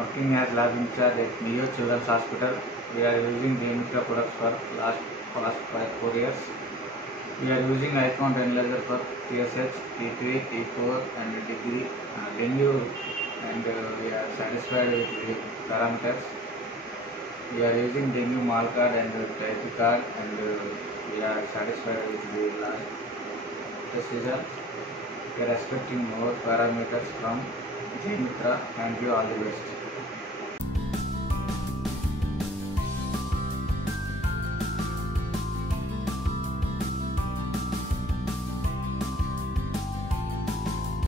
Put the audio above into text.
working as lab in charge at Neo Children's Hospital. We are using Demetra products for past 4 years. We are using icon analyzer for TSH, T3, T4 and T3 dengue, and we are satisfied with the parameters. We are using dengue mal card and type card, and we are satisfied with the last test result. We are expecting more parameters from Demetra. Thank you, all the best.